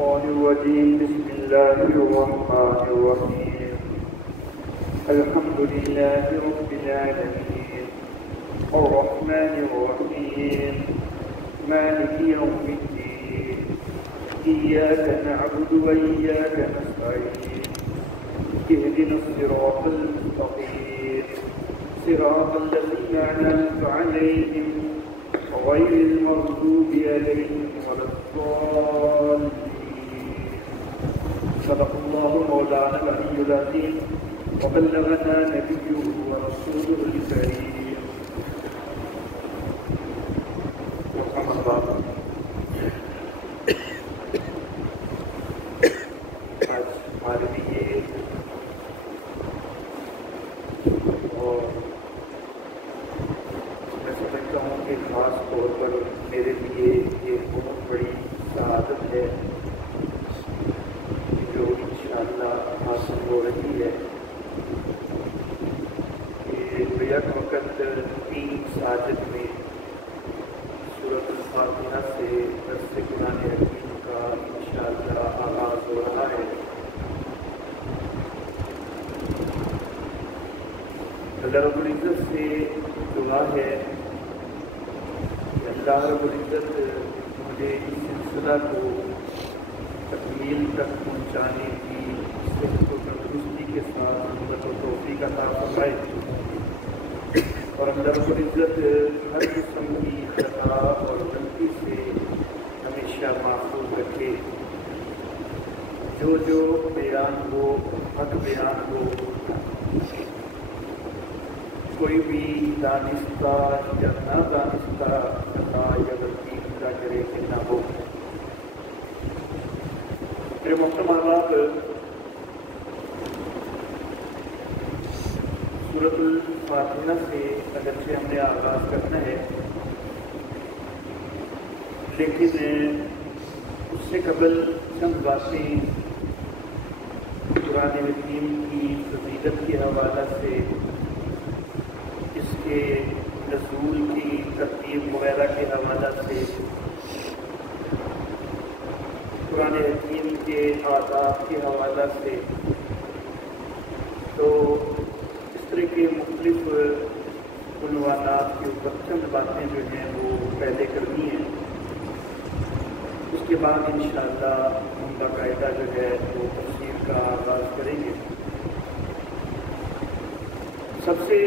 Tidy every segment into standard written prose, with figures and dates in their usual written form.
الشيطان الرجيم بسم الله الرحمن الرحيم الحمد لله رب العالمين الرحمن الرحيم مالك يوم الدين إياك نعبد وإياك نستعين اهدنا الصراط المستقيم صراط الذين أنعمت عليهم غير المغضوب عليهم ولا الضالين صدق الله مولانا العلي العظيم وبلغنا نبيه ورسوله الكريم وأما بعد آج ہمارے لیے اور میں سمجھتا ہوں کہ خاص طور پر میرے لیے یہ بہت بڑی سعادت ہے جو انشاءاللہ حاصل ہو رہی ہے کہ بیک وقت 3 ساجد میں سورۃ الفاتحہ سے درس قرآن حکیم کا انشاءاللہ آغاز ہو رہا ہے۔ اللہ رب العزت سے دعا ہے کہ اللہ رب العزت مجھے اس سلسلہ کو تکمیل تک پہنچانے کی صحت و تندرستی کے ساتھ ہمت و توفیق عطا فرمائے، اور اللہ رب العزت ہر قسم کی خطا اور غلطی سے ہمیشہ محفوظ رکھے، جو بیان ہو حق بیان ہو، کوئی بھی دانستہ یا نادانستہ خطا یا غلطی کا کرے کہ نہ ہو۔ میرے محترم احباب، سورۃ الفاتحہ سے اگرچہ ہم نے آغاز کرنا ہے، لیکن اس سے قبل چند باتیں قرآن حکیم کی فضیلت کے حوالہ سے، اس کے نزول کی ترتیب وغیرہ کے حوالہ سے، قرآن حکیم کے آداب کے حوالہ سے، تو اس طرح کے مختلف عنوانات کے اوپر چند باتیں جو ہیں وہ پہلے کرنی ہیں۔ اس کے بعد انشاءاللہ ہم باقاعدہ جو ہے وہ تفسیر کا آغاز کریں گے۔ سب سے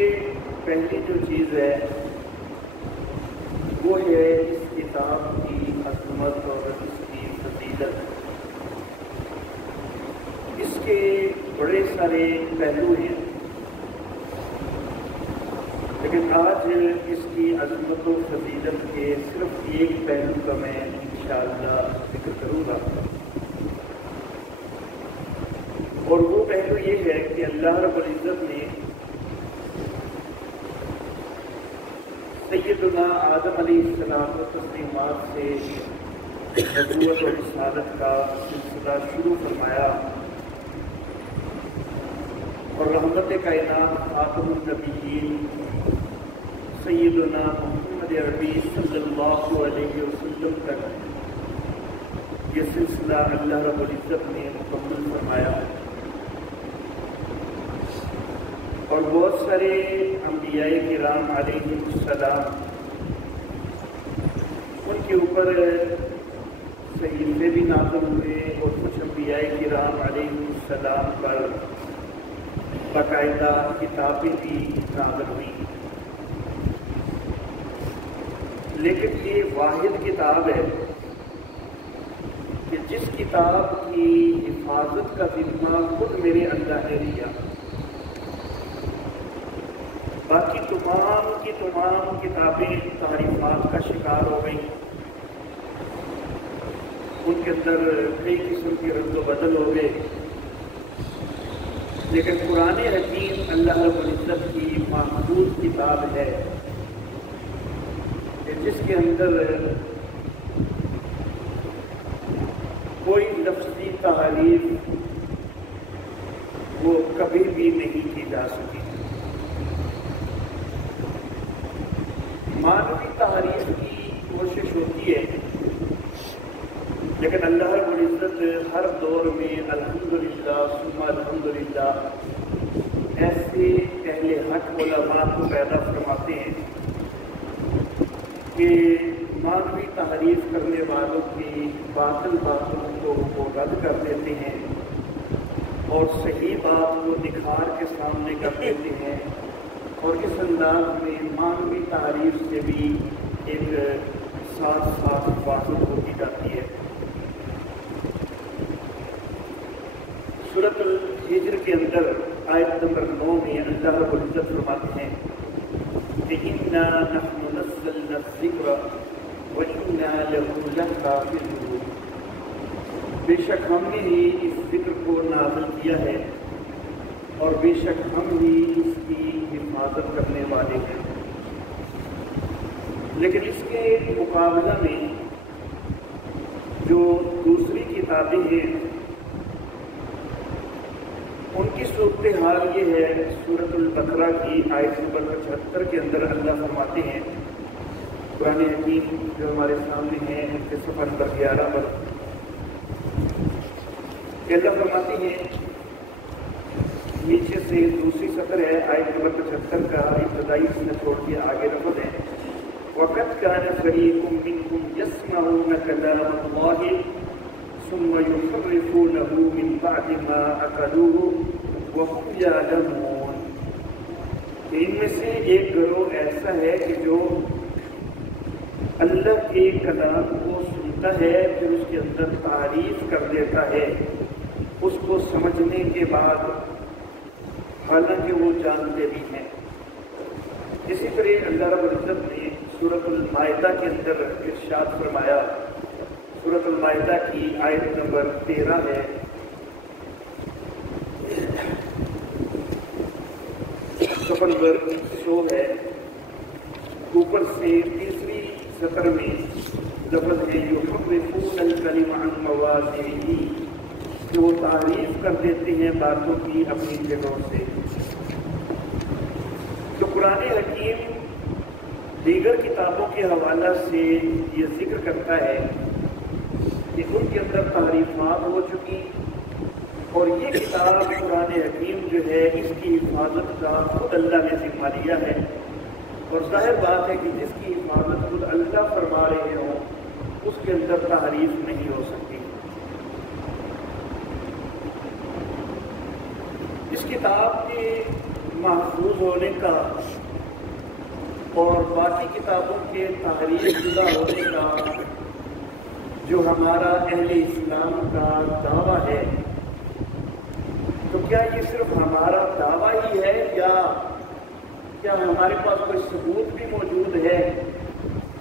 پہلی جو چیز ہے وہ ہے اس کتاب کی عظمت اور اس کی فضیلت۔ اس کے بڑے سارے پہلو ہیں، لیکن آج اس کی عظمت و فضیلت کے صرف ایک پہلو کا میں انشاءاللہ ذکر کروں گا، اور وہ پہلو یہ ہے کہ اللہ رب العزت نے سیدنا آدم علیہ السلام و تسلیمات سے نبوت و رسالت کا سلسلہ شروع فرمایا، اور رحمت کائنات خاتم النبیین سیدنا محمد عربی صلی اللہ علیہ وسلم تک یہ سلسلہ اللہ رب العزت نے مکمل فرمایا، اور بہت سارے انبیاء کرام علیہ السلام ان کے اوپر صحیفے بھی نازل ہوئے، اور کچھ انبیاء کرام علیہ السلام پر باقاعدہ کتابیں بھی نازل ہوئیں، لیکن یہ واحد کتاب ہے کہ جس کتاب کی حفاظت کا ذمہ خود میرے اللہ نے لیا۔ باقی تمام کی تمام کتابیں تعریفات کا شکار ہو گئیں، ان کے اندر کئی قسم کے رد و بدل ہو گئے، لیکن قرآن حکیم اللہ رب العزت کی محفوظ کتاب ہے کہ جس کے اندر کوئی لفظی تحریف وہ کبھی بھی نہیں کی جا سکی۔ معنوی تحریف کی کوشش ہوتی ہے لیکن اللہ رب العزت ہر دور میں الحمدللہ ثم الحمدللہ ایسے اہل حق علماء کو پیدا فرماتے ہیں کہ مانوی تعریف کرنے والوں کی باطل باتوں کو وہ رد کر دیتے ہیں اور صحیح بات کو نکھار کے سامنے کر دیتے ہیں، اور اس انداز میں مانوی تعریف سے بھی ایک ساتھ ساتھ حفاظت ہوتی جاتی ہے۔ سورۃ الحجر کے اندر آیت نمبر 9 میں اللہ رب العزت فرماتے ہیں کہ اِنَّا نَحْنُ نَزَّلْنَا الذِّكْرَ وَإِنَّا لَهُ لَحَافِظُونَ، بے شک ہم نے ہی اس ذکر کو نازل کیا ہے اور بے شک ہم ہی اس کی حفاظت کرنے والے ہیں۔ لیکن اس کے مقابلہ میں جو دوسری کتابیں ہیں ان کی صورتحال یہ ہے۔ سورۃ البقرہ کی آیت نمبر 75 کے اندر اللہ فرماتے ہیں، قرآن حکیم جو ہمارے سامنے ہے ان کے صفحہ نمبر 11 پر اللہ فرماتے ہیں، نیچے سے دوسری سطر ہے آیت نمبر 75 کا ابتدائی اس نے چھوڑ کے آگے لفظ ہے وَقَدْ كَانَ فَرِيقٌ مِّنْهُمْ يَسْمَعُونَ كَلَامَ اللَّهِ ثُمَّ يُحَرِّفُونَهُ مِنْ بَعْدِ مَا عَقَلُوهُ وَهُمْ يَعْلَمُونَ، کہ ان میں سے ایک گروہ ایسا ہے کہ جو اللہ کے کلام کو سنتا ہے پھر اس کے اندر تعریف کر دیتا ہے اس کو سمجھنے کے بعد، حالانکہ وہ جانتے بھی ہیں۔ اسی طرح اللہ رب العزت نے سورۃ المائدہ کے اندر ارشاد فرمایا، سورۃ المائدہ کی آیت نمبر 13 ہے، صفحہ نمبر 100 ہے، اوپر سے تیسری سطر میں لفظ ہے یحرفون الکلم عن مواضعہ، کہ وہ تعریف کر دیتے ہیں باتوں کی اپنی جگہوں سے۔ تو قرآن حکیم دیگر کتابوں کے حوالہ سے یہ ذکر کرتا ہے کہ ان کے اندر تعریفات ہو چکی، اور یہ کتاب قرآن حکیم جو ہے اس کی حفاظت کا خود اللہ نے ذمہ لیا ہے، اور ظاہر بات ہے کہ جس کی حفاظت خود اللہ فرما رہے ہوں اس کے اندر تعریف نہیں ہو سکتی۔ اس کتاب کے محفوظ ہونے کا اور باقی کتابوں کے تحریف شدہ ہونے کا جو ہمارا اہل اسلام کا دعویٰ ہے، تو کیا یہ صرف ہمارا دعویٰ ہی ہے یا کیا ہمارے پاس کوئی ثبوت بھی موجود ہے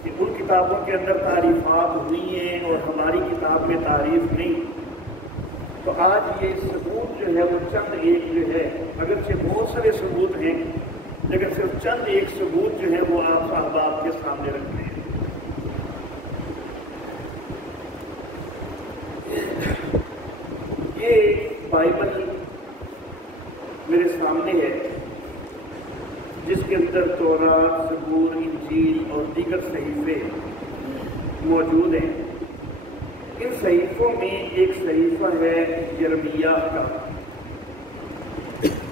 کہ ان کتابوں کے اندر تعریفات ہوئی ہیں اور ہماری کتاب میں تعریف نہیں؟ تو آج یہ ثبوت جو ہے وہ چند ایک جو ہے، اگرچہ بہت سارے ثبوت ہیں لیکن صرف چند ایک ثبوت جو ہے وہ آپ احباب کے سامنے رکھتے ہیں۔ یہ بائبل میرے سامنے ہے جس کے اندر تورات، زبور، انجیل اور دیگر صحیفے موجود ہیں۔ ان صحیفوں میں ایک صحیفہ ہے یرمیہ کا،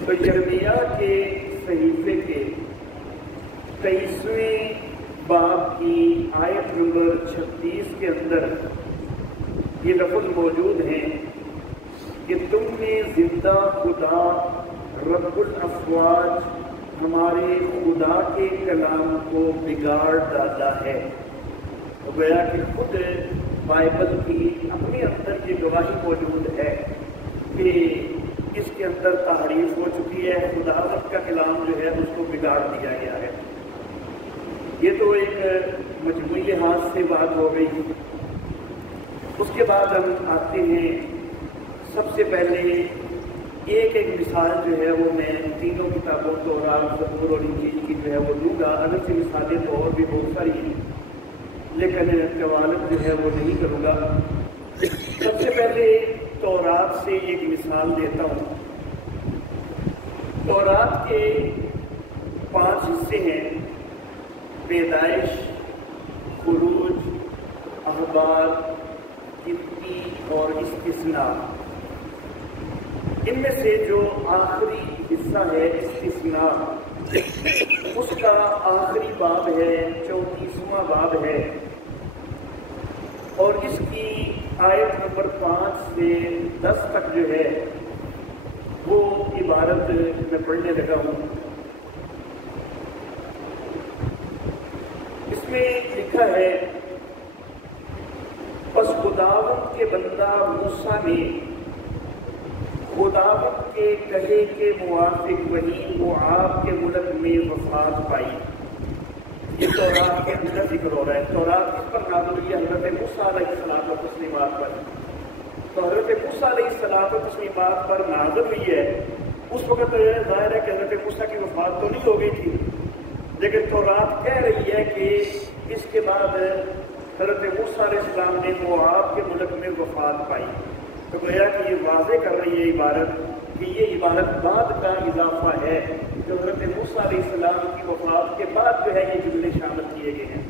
تو یرمیہ کے صحیفے کے 23ویں باب کی آیت نمبر 36 کے اندر یہ لفظ موجود ہیں کہ تم نے زندہ خدا رب الافواج ہمارے خدا کے کلام کو بگاڑ ڈالا ہے۔ تو گویا کہ خود بائبل کی اپنے اندر یہ گواہی موجود ہے کہ اس کے اندر تحریف ہو چکی ہے، خداوند کا کلام جو ہے اس کو بگاڑ دیا گیا ہے۔ یہ تو ایک مجموعی لحاظ سے بات ہو گئی۔ اس کے بعد ہم آتے ہیں، سب سے پہلے ایک مثال جو ہے وہ میں تینوں کتابوں تورات، زبور اور انجیل کی جو ہے وہ دوں گا، اگرچہ مثالیں تو اور بھی بہت ساری ہیں لیکن قوالب جو ہے وہ نہیں کروں گا۔ سب سے پہلے تورات سے ایک مثال دیتا ہوں۔ تورات کے 5 حصے ہیں: پیدائش، خروج، اخبار، تفصیل اور استثناء، ان میں سے جو آخری حصہ ہے استثناء، اس کا آخری باب ہے 34واں باب ہے، اور اس کی آیت نمبر 5 سے 10 تک جو ہے وہ عبارت میں پڑھنے لگا ہوں۔ اس میں لکھا ہے، پس خداوند کے بندہ موسیٰ نے خداوند کے کہے کے موافق وہی موآب کے ملک میں وفات پائی۔ یہ تورات کے اندر ذکر ہو رہا ہے۔ تورات کس پر نازل ہوئی ہے؟ حضرت موسیٰ علیہ السلام و تسلیمات پر۔ تو حضرت موسیٰ علیہ السلام و تسلیمات پر نازل ہوئی ہے۔ اس وقت ظاہر ہے کہ حضرت موسیٰ کی وفات تو نہیں ہو گئی تھی، لیکن تورات کہہ رہی ہے کہ اس کے بعد حضرت موسیٰ علیہ السلام نے موآب کے ملک میں وفات پائی۔ تو گویا کہ یہ واضح کر رہی ہے عبارت کہ یہ عبارت بعد کا اضافہ ہے، جو حضرت موسیٰ علیہ السلام کی وفات کے بعد جو ہے یہ جملے شامل کیے گئے ہیں۔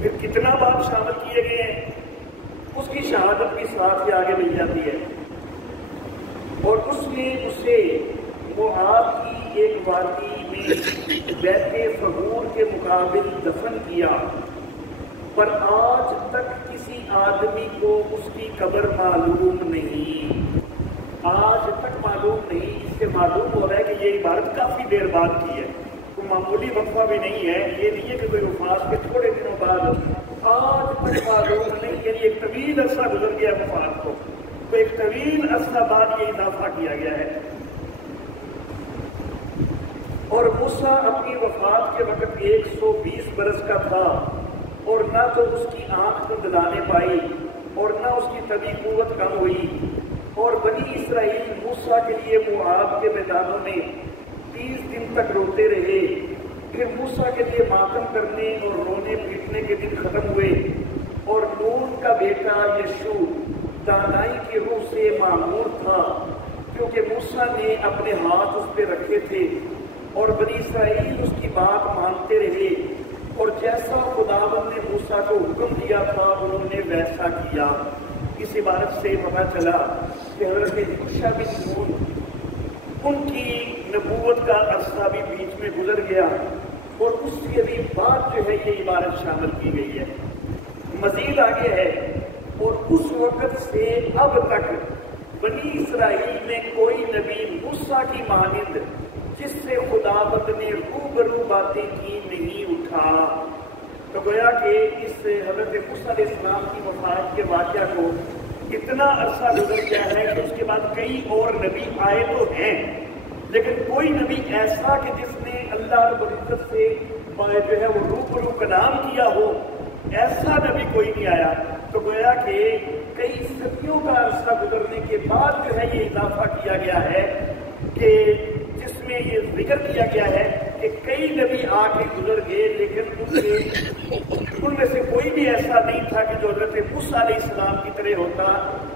پھر کتنا بعد شامل کیے گئے ہیں اس کی شہادت بھی ساتھ ہی آگے مل جاتی ہے۔ اور اس نے اسے موآب کی ایک وادی میں بیت فغور کے مقابل دفن کیا، پر آج تک کسی آدمی کو اس کی قبر معلوم نہیں۔ آج تک معلوم نہیں، اس سے معلوم ہو رہا ہے کہ یہ عبارت کافی دیر بعد کی ہے، کوئی معمولی وقفہ بھی نہیں ہے۔ یہ نہیں ہے کہ کوئی وفات کے تھوڑے دنوں بعد، آج تک معلوم نہیں، یعنی ایک طویل عرصہ گزر گیا وفات کو، تو ایک طویل عرصہ بعد یہ اضافہ کیا گیا ہے۔ اور موسیٰ اپنی وفات کے وقت 120 برس کا تھا، اور نہ تو اس کی آنکھ دلانے پائی اور نہ اس کی طبی قوت کم ہوئی۔ اور بنی اسرائیل موسیٰ کے لیے موآب کے میدانوں میں 30 دن تک روتے رہے۔ پھر موسیٰ کے لیے ماتم کرنے اور رونے پیٹنے کے دن ختم ہوئے، اور نون کا بیٹا یشوع دانائی کی روح سے معمور تھا، کیونکہ موسیٰ نے اپنے ہاتھ اس پہ رکھے تھے، اور بنی اسرائیل اس کی بات مانتے رہے، اور جیسا خداوند نے موسیٰ کو حکم دیا تھا انہوں نے ویسا کیا۔ اس عبارت سے پتہ چلا کہ حضرت یوشع بن نون ان کی نبوت کا عرصہ بھی بیچ میں گزر گیا، اور اس کے بھی بعد جو ہے یہ عبارت شامل کی گئی ہے۔ مزید آگے ہے، اور اس وقت سے اب تک بنی اسرائیل میں کوئی نبی موسیٰ کی مانند جس سے خداوند نے روبرو باتیں کی نہیں اٹھا۔ تو گویا کہ اس حضرت موسیٰ علیہ السلام کی وفات کے واقعہ کو اتنا عرصہ گزر گیا ہے کہ اس کے بعد کئی اور نبی آئے تو ہیں، لیکن کوئی نبی ایسا کہ جس نے اللہ رب العزت سے جو ہے وہ روبرو کلام کیا ہو، ایسا نبی کوئی نہیں آیا۔ تو گویا کہ کئی صدیوں کا عرصہ گزرنے کے بعد جو ہے یہ اضافہ کیا گیا ہے کہ جس میں یہ ذکر کیا گیا ہے کہ کئی نبی آ کے گزر گئے، لیکن ان میں سے کوئی بھی ایسا نہیں تھا کہ جو حضرت موسیٰ علیہ السلام کی طرح ہوتا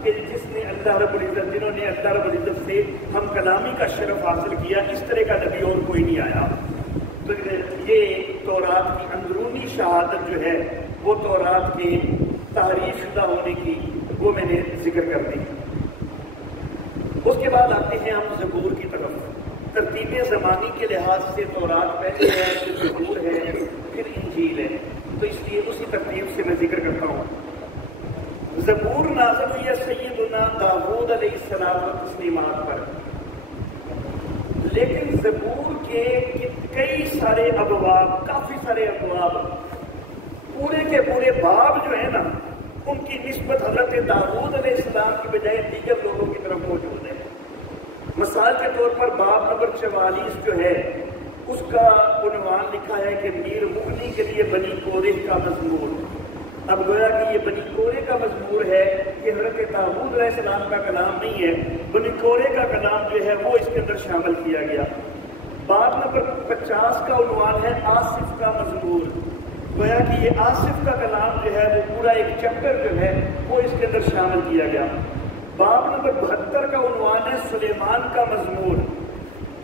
کہ جس نے اللہ رب العزت، جنہوں نے اللہ رب العزت سے ہم کلامی کا شرف حاصل کیا، اس طرح کا نبی اور کوئی نہیں آیا۔ تو یہ تورات کی اندرونی شہادت جو ہے وہ تورات کے تحریف شدہ ہونے کی وہ میں نے ذکر کر دی۔ اس کے بعد آتے ہیں ہم زبور کی طرف۔ ترتیب زمانی کے لحاظ سے تورات پہلے ہے، پھر زبور ہے، پھر انجیل ہے، تو اس لیے اسی ترتیب سے میں ذکر کرتا ہوں۔ زبور نازل ہوئی ہے سیدنا داؤد علیہ السلام و تسلیمات پر، لیکن زبور کے کئی سارے ابواب، کافی سارے ابواب، پورے کے پورے باب جو ہے نا، ان کی نسبت حضرت داؤد علیہ السلام کی بجائے دیگر لوگوں کی طرف موجود ہے۔ مثال کے طور پر باب نمبر 44 جو ہے اس کا عنوان لکھا ہے کہ میر مغنی کے لیے بنی کورے کا مزمور۔ اب گویا کہ یہ بنی کورے کا مزمور ہے، یہ حضرت داؤد علیہ السلام کا کلام نہیں ہے، بنی کورے کا کلام جو ہے وہ اس کے اندر شامل کیا گیا۔ باب نمبر 50 کا عنوان ہے آصف کا مزمور۔ گویا کہ یہ آصف کا کلام جو ہے وہ پورا ایک چیپٹر جو ہے وہ اس کے اندر شامل کیا گیا۔ باب نمبر 72 کا عنوان ہے سلیمان کا مزمور۔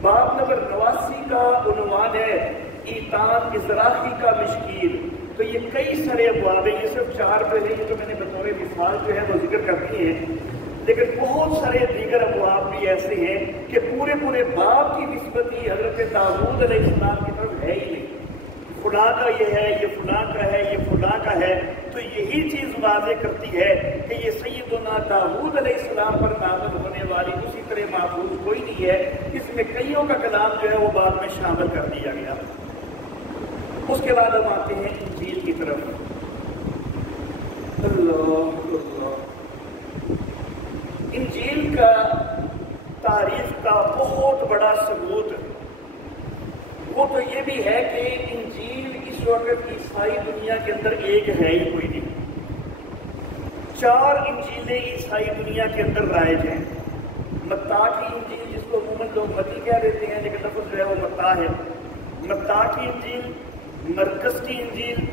باب نمبر 89 کا عنوان ہے ایتان ازراحی کا مشکیل۔ تو یہ کئی سارے ابواب ہیں، یہ صرف 4 پہ ہیں، یہ تو میں نے بطور مثال جو ہے وہ ذکر کر دیے ہیں، لیکن بہت سارے دیگر ابواب بھی ایسے ہیں کہ پورے باب کی نسبت ہی حضرت داؤد علیہ السلام کی طرف ہے ہی نہیں، فلاں کا یہ ہے، یہ فلاں کا ہے، یہ فلاں کا ہے، تو یہی چیز واضح کرتی ہے کہ یہ سیدنا داؤد علیہ السلام پر نازل ہونے والی اسی طرح محفوظ کوئی نہیں ہے، اس میں کئیوں کا کلام جو ہے وہ بعد میں شامل کر دیا گیا۔ اس کے بعد ہم آتے ہیں انجیل کی طرف۔ اللہ انجیل کا تاریخ کا بہت بڑا ثبوت وہ تو یہ بھی ہے کہ انجیل اس وقت عیسائی دنیا کے اندر ایک ہے ہی کوئی نہیں، 4 انجیلیں عیسائی دنیا کے اندر رائج ہیں۔ متی کی انجیل جس کو عموماً لوگ متی کہہ دیتے ہیں لیکن لفظ جو ہے وہ متی ہے، متی کی انجیل، مرکز کی انجیل،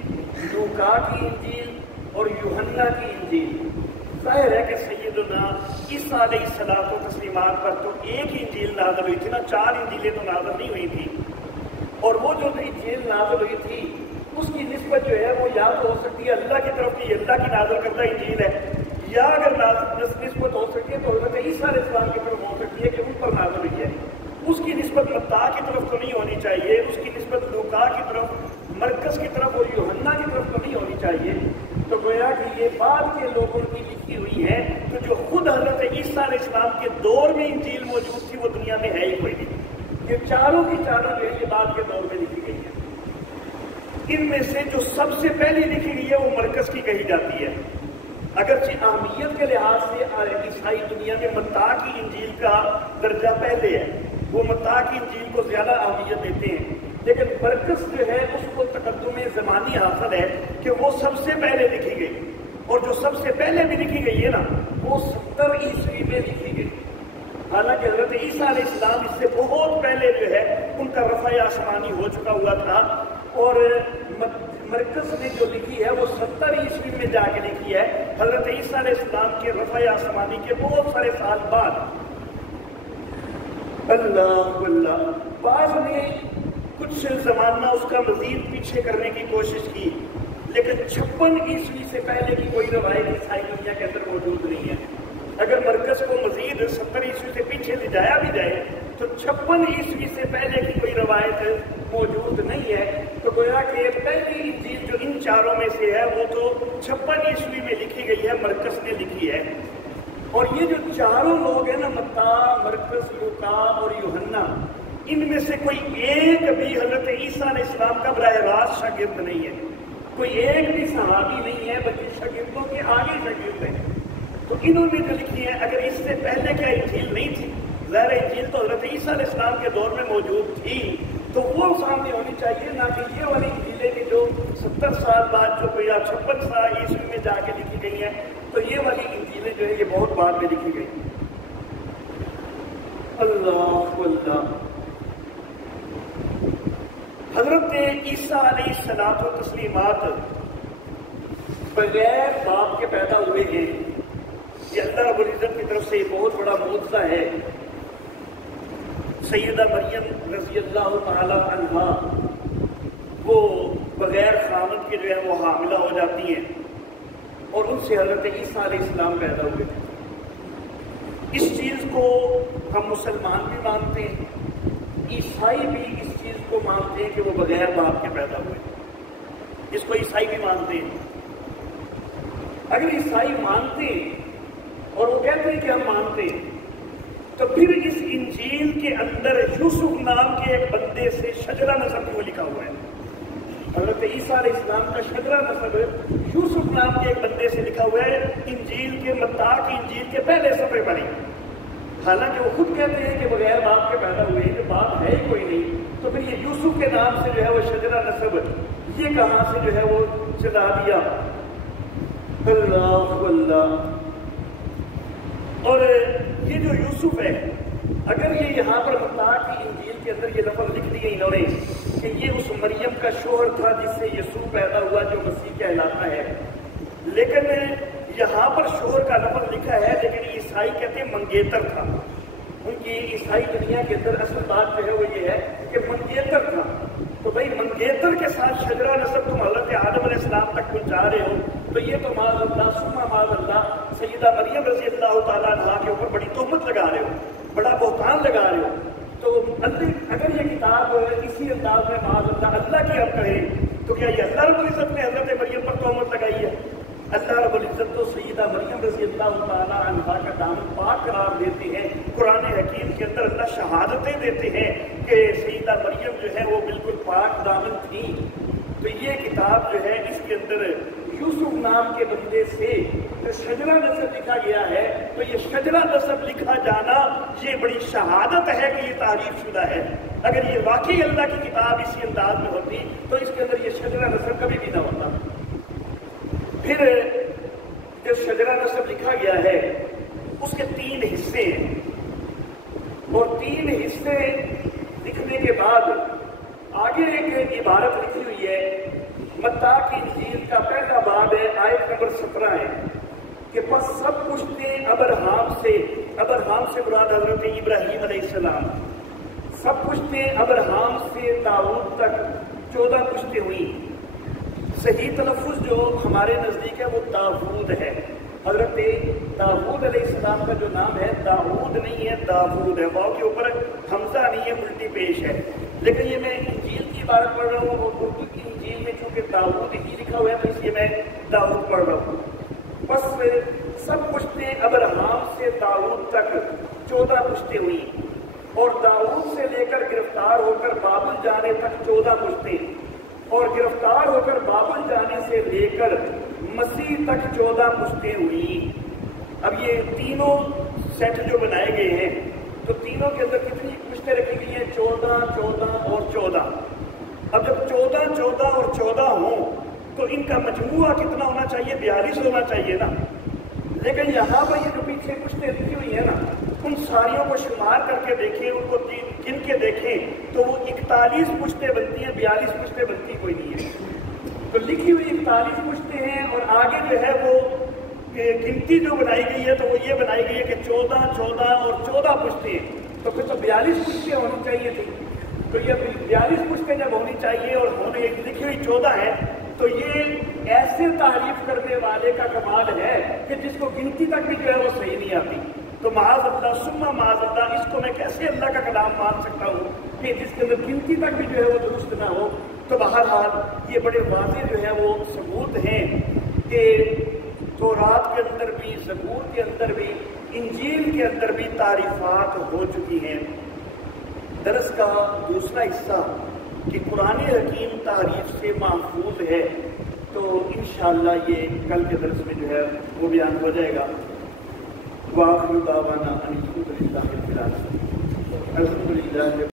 لوکا کی انجیل اور یوحنا کی انجیل۔ ظاہر ہے کہ سیدنا عیسیٰ علیہ الصلوۃ والتسلیمات پر تو ایک ہی انجیل نازل ہوئی تھی نا، 4 انجیلیں تو نازل نہیں ہوئی تھی، اور وہ جو انجیل نازل ہوئی تھی اس کی نسبت جو ہے وہ یا تو ہو سکتی ہے اللہ کی طرف کی، اللہ کی نازل کردہ انجیل ہے، یا اگر نسبت ہو سکتی ہے تو حضرت عیسیٰ علیہ السلام کی طرف ہو سکتی ہے کہ ان پر نازل ہوئی ہے۔ اس کی نسبت متی کی طرف تو نہیں ہونی چاہیے، اس کی نسبت لوکا کی طرف، مرکز کی طرف اور یوحنا کی طرف تو نہیں ہونی چاہیے۔ تو گویا کہ یہ بعد کے لوگوں کی لکھی ہوئی ہے، تو جو خود حضرت عیسیٰ علیہ السلام کے دور میں انجیل موجود تھی وہ دنیا میں ہے ہی کوئی نہیں۔ یہ چاروں کی چاروں جو ہے یہ بعد کے دور میں لکھی گئی ہے۔ ان میں سے جو سب سے پہلی لکھی گئی ہے وہ مرکز کی کہی جاتی ہے، اگرچہ اہمیت کے لحاظ سے عیسائی دنیا میں متی کی انجیل کا درجہ پہلے ہے، وہ متی کی انجیل کو زیادہ اہمیت دیتے ہیں، لیکن مرکز جو ہے اس کو تقدم زمانی حاصل ہے کہ وہ سب سے پہلے لکھی گئی، اور جو سب سے پہلے بھی لکھی گئی ہے نا وہ 70 عیسوی میں لکھی گئی، حالانکہ حضرت عیسیٰ علیہ السلام اس سے بہت پہلے جو ہے ان کا رفع آسمانی ہو چکا ہوا تھا، اور مرکز نے جو لکھی ہے وہ 70 عیسوی میں جا کے لکھی ہے، حضرت عیسیٰ علیہ السلام کے رفع آسمانی کے بہت سارے سال بعد۔ اللہ اللہ، بعض نے کچھ زمانہ اس کا مزید پیچھے کرنے کی کوشش کی، لیکن 56 عیسوی سے پہلے کی کوئی روایت عیسائی دنیا کے اندر موجود نہیں ہے۔ اگر مرکز کو مزید 70 عیسوی سے پیچھے لے جایا بھی جائے تو 56 عیسوی سے پہلے کی کوئی روایت موجود نہیں ہے، تو گویا کہ پہلی انجیل جو ان چاروں میں سے ہے وہ تو 56 عیسوی میں لکھی گئی ہے، مرکز نے لکھی ہے۔ اور یہ جو چاروں لوگ ہیں نا، متی، مرکز، لوکا اور یوحنا، ان میں سے کوئی ایک بھی حضرت عیسیٰ علیہ السلام کا براہ راست شاگرد نہیں ہے، کوئی ایک بھی صحابی نہیں ہے، بلکہ شاگردوں کے آگے شاگرد ہیں۔ تو انہوں نے جو لکھی ہے، اگر اس سے پہلے کیا انجیل نہیں تھی، ظاہر انجیل تو حضرت عیسیٰ علیہ السلام کے دور میں موجود تھی، تو وہ سامنے ہونی چاہیے، نہ کہ یہ والی انجیلیں کہ جو 70 سال بعد جو کوئی 56 سال عیسوی میں جا کے لکھی گئی ہیں، تو یہ والی انجیلیں جو ہے یہ بہت بعد میں لکھی گئی۔ اللہ اللہ، حضرت عیسیٰ علیہ الصلوۃ والتسلیمات بغیر باپ کے پیدا ہوئے ہیں، یہ اللہ رب العزت کی طرف سے ایک بہت بڑا معجزہ ہے۔ سیدہ مریم رضی اللہ تعالی عنہا وہ بغیر خامد کے جو ہے وہ حاملہ ہو جاتی ہیں، اور ان سے حضرت عیسیٰ علیہ السلام پیدا ہوئے۔ اس چیز کو ہم مسلمان بھی مانتے ہیں، عیسائی بھی اس چیز کو مانتے ہیں کہ وہ بغیر باپ کے پیدا ہوئے، اس کو عیسائی بھی مانتے ہیں۔ اگر عیسائی مانتے ہیں اور وہ کہتے ہیں کہ ہم مانتے ہیں، تو پھر اس انجیل کے اندر یوسف نام کے ایک بندے سے شجرہ نسب کو لکھا ہوا ہے، حضرت عیسیٰ علیہ السلام کا شجرہ نسب یوسف نام کے ایک بندے سے لکھا ہوا ہے انجیل کے، متی کی انجیل کے پہلے صفحے پر ہی، حالانکہ وہ خود کہتے ہیں کہ بغیر باپ کے پیدا ہوئے ہیں، کہ باپ ہے ہی کوئی نہیں، تو پھر یہ یوسف کے نام سے جو ہے وہ شجرہ نسب یہ کہاں سے جو ہے وہ چلا دیا؟ اللہ اللہ۔ اور یہ جو یوسف ہے، اگر یہ یہاں پر متی کی انجیل کے اندر یہ لفظ لکھ دیے انہوں نے کہ یہ اس مریم کا شوہر تھا جس سے یسوع پیدا ہوا جو مسیح کہلاتا ہے، لیکن یہاں پر شوہر کا لفظ لکھا ہے، لیکن عیسائی کہتے ہیں منگیتر تھا۔ ان کی عیسائی دنیا کے اندر اصل بات جو ہے وہ یہ ہے کہ منگیتر تھا، تو بھائی منگیتر کے ساتھ شجرہ نسب تم حضرت آدم علیہ السلام تک پہنچا رہے ہو، تو یہ تو معاذ اللہ ثم معاذ اللہ سیدہ مریم رضی اللہ تعالیٰ عنہا کے اوپر بڑی تہمت لگا رہے ہو، بڑا بہتان لگا رہے ہو۔ تو اگر یہ کتاب اسی انداز میں معاذ اللہ کی ہم کہیں تو کیا یہ اللہ رب العزت نے حضرت مریم پر تہمت لگائی ہے؟ اللہ رب العزت تو سیدہ مریم رضی اللہ تعالیٰ عنہا کا دامن پاک قرار دیتے ہیں، قرآن حکیم کے اندر اللہ شہادتیں دیتے ہیں کہ سیدہ مریم جو ہے وہ بالکل پاک دامن تھی۔ تو یہ کتاب جو ہے اس کے اندر یوسف نام کے بندے سے جو شجرہ نسب لکھا گیا ہے، تو یہ شجرہ نسب لکھا جانا یہ بڑی شہادت ہے کہ یہ تعریف شدہ ہے۔ اگر یہ واقعی اللہ کی کتاب اسی انداز میں ہوتی تو اس کے اندر یہ شجرہ نسب کبھی بھی نہ ہوتا۔ پھر جو شجرہ نسب لکھا گیا ہے اس کے 3 حصے ہیں، اور 3 حصے لکھنے کے بعد آگے ایک عبارت لکھی ہوئی ہے، متی کی انجیل کا پہلا باب ہے، آیت نمبر 17 ہے کہ پس سب پشتیں ابرہام سے مراد حضرت ابراہیم علیہ السلام، سب پشتیں ابرہام سے داؤد تک 14 پشتیں ہوئیں۔ صحیح تلفظ جو ہمارے نزدیک ہے وہ داؤد ہے، حضرت داؤد علیہ السلام کا جو نام ہے داؤد نہیں ہے، داؤد ہے، واؤ کے اوپر حمزہ نہیں ہے، الٹی پیش ہے۔ لیکن یہ میں انجیل کی عبارت پڑھ رہا ہوں اور اردو کی انجیل میں چونکہ داؤد ہی لکھا ہوا ہے تو اس لیے میں داؤد پڑھ رہا ہوں۔ بس سب پشتیں ابرہام سے داؤد تک 14 پشتیں ہوئیں، اور داؤد سے لے کر گرفتار ہو کر بابل جانے تک 14 پشتیں، اور گرفتار ہو کر بابل جانے سے لے کر مسیح تک 14 پشتیں ہوئیں۔ اب یہ تینوں سیٹ جو بنائے گئے ہیں تو تینوں کے اندر کتنی پشتیں رکھی گئی ہیں؟ 14 14 اور 14۔ اب جب 14 14 اور 14 ہوں تو ان کا مجموعہ کتنا ہونا چاہیے؟ 42 ہونا چاہیے نا۔ لیکن یہاں پر یہ جو پیچھے پشتیں لکھی ہوئی ہیں نا، ان ساریوں کو شمار کر کے دیکھیں، ان کو گن کے دیکھیں تو وہ 41 پشتیں بنتی ہیں، 42 پشتیں بنتی کوئی نہیں ہے۔ تو لکھی ہوئی 41 پشتیں ہیں، اور آگے جو ہے وہ گنتی جو بنائی گئی ہے تو وہ یہ بنائی گئی ہے کہ 14 14 اور 14 پشتیں، تو پھر تو 42 پشتیں ہونی چاہیے تھی۔ تو یہ 42 پشتیں جب ہونی چاہیے اور ہونے لکھی ہوئی 14 ہے، تو یہ ایسے تعریف کرنے والے کا کمال ہے کہ جس کو گنتی تک بھی جو ہے وہ صحیح نہیں آتی۔ تو معاذ اللہ ثم معاذ اللہ، اس کو میں کیسے اللہ کا کلام مان سکتا ہوں کہ جس کے اندر گنتی تک بھی جو ہے وہ درست نہ ہو؟ تو بہرحال یہ بڑے واضح جو ہے وہ ثبوت ہیں کہ تورات کے اندر بھی، زبور کے اندر بھی، انجیل کے اندر بھی تعریفات ہو چکی ہیں۔ درس کا دوسرا حصہ کہ قرآن حکیم تعریف سے محفوظ ہے، تو انشاءاللہ یہ کل کے درس میں جو ہے وہ بیان ہو جائے گا۔ وآخر دعوانا ان الحمد للہ رب العالمین۔ الحمد للہ